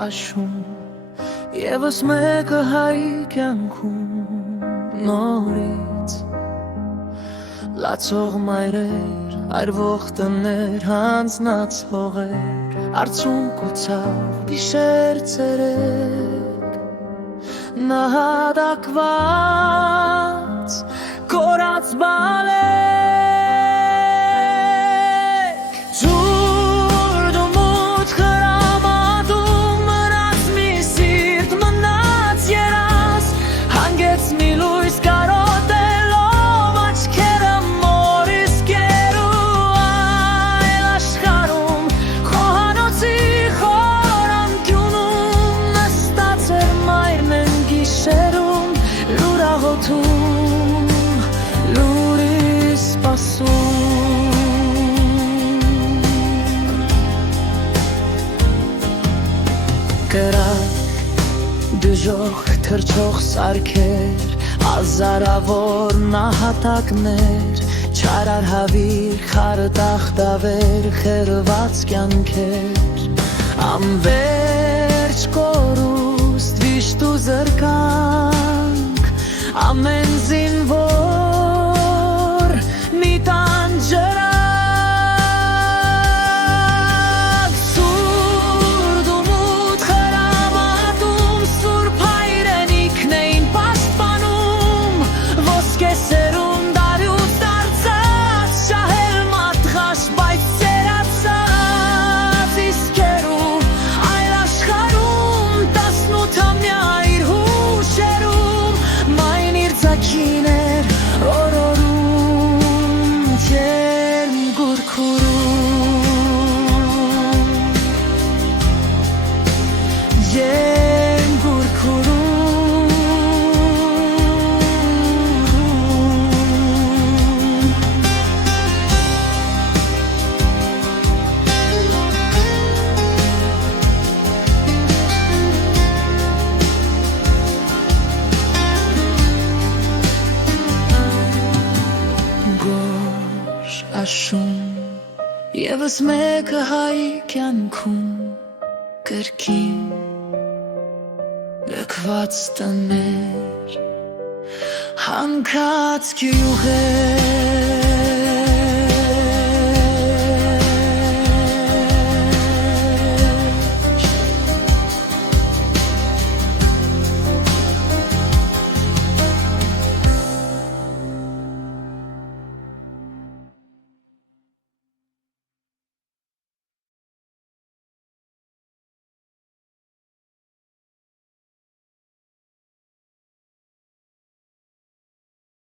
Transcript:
աշուն Եվս մեկը հայ կյանքում նորից Լացող մայրեր, այրվող տներ, հանձնած հողեր Արցունք ու ցավ, գիշեր ցերեկ Նահատակված, կորած բալեք Ջուրդ ու մութ խրամատում մնաց մի սիրտ, մնաց երաս Հանգեց մի լույս կարոտելով աչքերը մորիս կերու Այլ աշխարհում խոհանոցի խոր անկյունում նստած էր մայրն են գիշերում լուրաղոթում լուրի սպասում Կրակ, դժոխ, թրջող սարքեր Ազարավոր նահատակներ Չարար հավիր, խարը տախտավեր Խերված կյանքեր Անվերջ կորուստ, վիշտ ու զրկանք Ամեն զինվոր մի տանջրակ Սուրդ ու մութ խրամատում Սուրբ հայրենիքն էին պաշտպանում Ոսկե սերունդարյուց դարձած Շահել մատղաշ, բայց սերացած իսկերու Այլ աշխարհում 18-ամյա իր հուշերում Մայն իր ձագին էր օրորում Ջերմ գուրքուրում Ջերմ գուրքուրում Գոր աշուն Եվս մեկը հայ կյանքում կրկին լքված տներ Հանգած գյուղեր